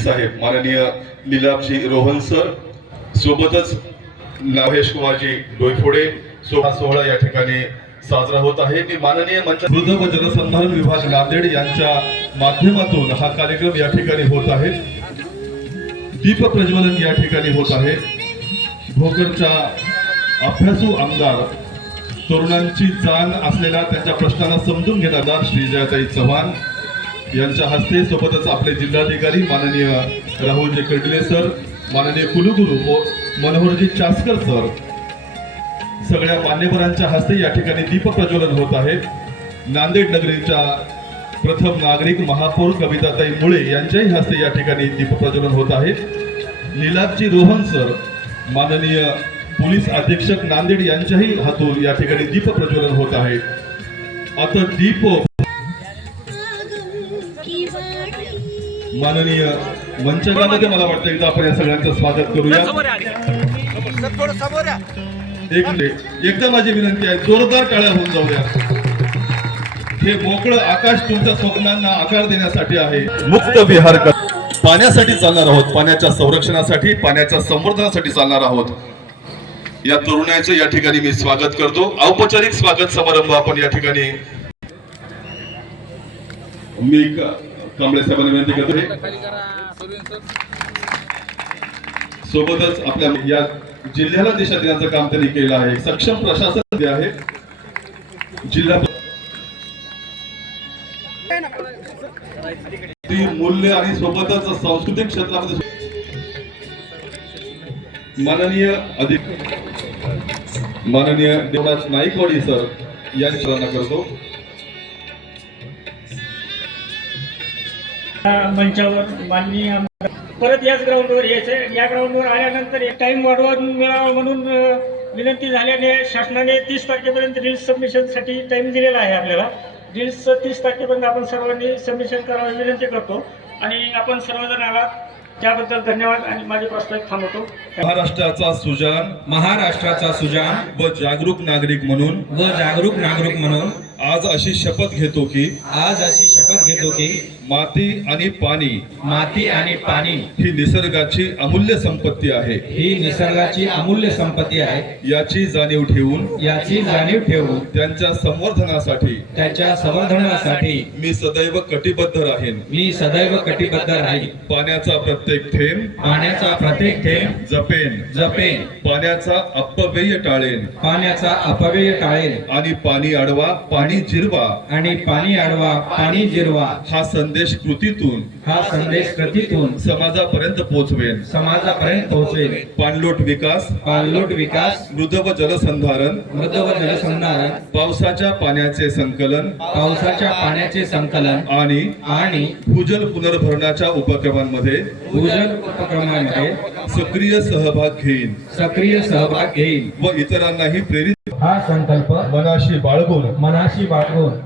Police साहेब माननीय लीलापजी Rohan sir, सोबतच महेश कुमारजी डोईफोडे सोहळा या ठिकाणी साजरा होत आहे। मी माननीय मंच मृद व जलसंधारण विभाग नांदेड यांच्या माध्यमातून हा कार्यक्रम या ठिकाणी होत आहे। दीप प्रज्वलन या ठिकाणी होत आहे। भोकरच्या अभ्यासू आमदार, तरुणांची जाण असलेल्या त्यांच्या प्रश्नांना समजून घेणारा श्रीजयाताई चव्हाण यांच्या हस्ते, सोबतच आपले जिल्हाधिकारी माननीय राहुलजी कर्डिले सर, माननीय कुलगुरू मनोहरजी चासकर सर, सगळ्या मान्यवरांच्या हस्ते या ठिकाणी दीप प्रज्वलन होत आहे। नांदेड नगरीच्या प्रथम नागरिक महापौर कविताताई मुळे यांच्याही हस्ते या ठिकाणी दीप प्रज्वलन होत आहे। लीलापजी रोहन सर, माननीय पोलीस अधीक्षक नांदेड यांच्याही हातून या ठिकाणी दीप प्रज्वलन होत आहे। आता दीप माननीय मंचामध्ये मला वाटतं एकदा आपण या सगळ्यांचं स्वागत करूया। एकदा माझी विनंती आहे, जोरदार टाळ्या होऊन जाऊ द्या। हे मोकळं आकाश तुमच्या स्वप्नांना आकार देण्यासाठी आहे। मुक्त विहार पाण्यासाठी चालणार आहोत, पाण्याच्या संरक्षणासाठी, पाण्याच्या संवर्धनासाठी चालणार आहोत। या तरुणाचं या ठिकाणी मी स्वागत करतो। औपचारिक स्वागत समारंभ आपण या ठिकाणी मी कांबळे साहेबांना विनंती करतो। सोबतच आपल्या या जिल्ह्याला दिशा देण्याचं काम त्यांनी केलं आहे। सक्षम प्रशासन आहे जिल्हा मूल्य आणि सोबतच सांस्कृतिक क्षेत्रामध्ये माननीय देवराज नाईकवाडी सर यांना करतो। मंचावर माननीय परत याच ग्राउंडवर यायचं। या ग्राउंडवर आल्यानंतर एक टाइम वाढवून मिळावा म्हणून विनंती झाल्याने शासनाने 30 तारखेपर्यंत रील्स सबमिशनसाठी टाइम दिलेला आहे। आपल्याला रील्स 30 तारखेपर्यंत आपण सर्वांनी सबमिशन करावे विनंती करतो आणि आपण सर्वजण आला त्याबद्दल धन्यवाद आणि माझे प्रस्ताव थांबवतो। महाराष्ट्राचा सुजाण व जागरूक नागरिक म्हणून आज अशी शपथ घेतो की माती आणि पाणी ही निसर्गाची अमूल्य संपत्ती आहे। याची जाणीव ठेवून त्यांच्या संवर्धनासाठी मी सदैव कटिबद्ध राहीन। पाण्याचा प्रत्येक थेंब जपेन। पाण्याचा अपव्यय टाळेन आणि पाणी अडवा पाणी जिरवा हा संदेश कृतीतून समाजापर्यंत पोहोचवेन। पाणलोट विकास मृद व जलसंधारण पावसाच्या पाण्याचे संकलन आणि भूजल पुनर्भरणाच्या उपक्रमांमध्ये सक्रिय सहभाग घेईन व इतरांनाही प्रेरित हा संकल्प मनाशी बाळगून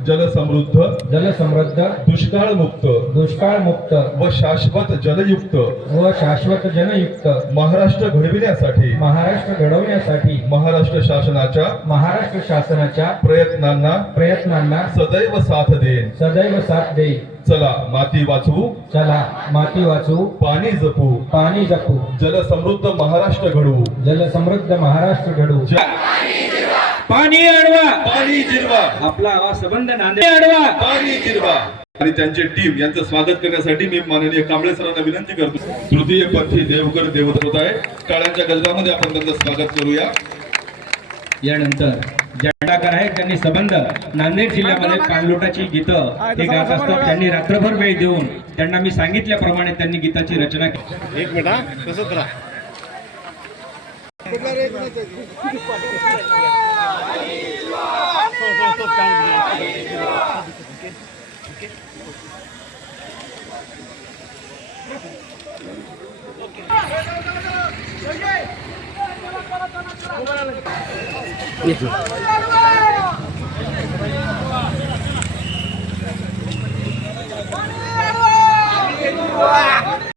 जलसमृद्ध दुष्काळमुक्त व शाश्वत जलयुक्त महाराष्ट्र घडविण्यासाठी महाराष्ट्र शासनाच्या प्रयत्नांना सदैव साथ देईन। चला माती वाचवू पाणी जपू जलसमृद्ध महाराष्ट्र घडवू पाणी अडवा पाणी जिरवा आपला आवाज संबंध नांदेड अडवा पाणी जिरवा। आणि त्यांचे टीम यांचं स्वागत करण्यासाठी मी माननीय कांबळे सरांना विनंती करतो। तृतीय पंथी देवकर देवत होत आहे। टाळ्यांच्या गजरामध्ये आपण त्यांचं स्वागत करूया। यानंतर जटाकर आहेत, त्यांनी संबंध नांदेड जिल्ह्यामध्ये पाणलोटाची गीतं हे गात असतात। त्यांनी रात्रभर वेळ देऊन त्यांना मी सांगितल्याप्रमाणे त्यांनी गीताची रचना केली। एक मिनिट तसंच राहा। Wow!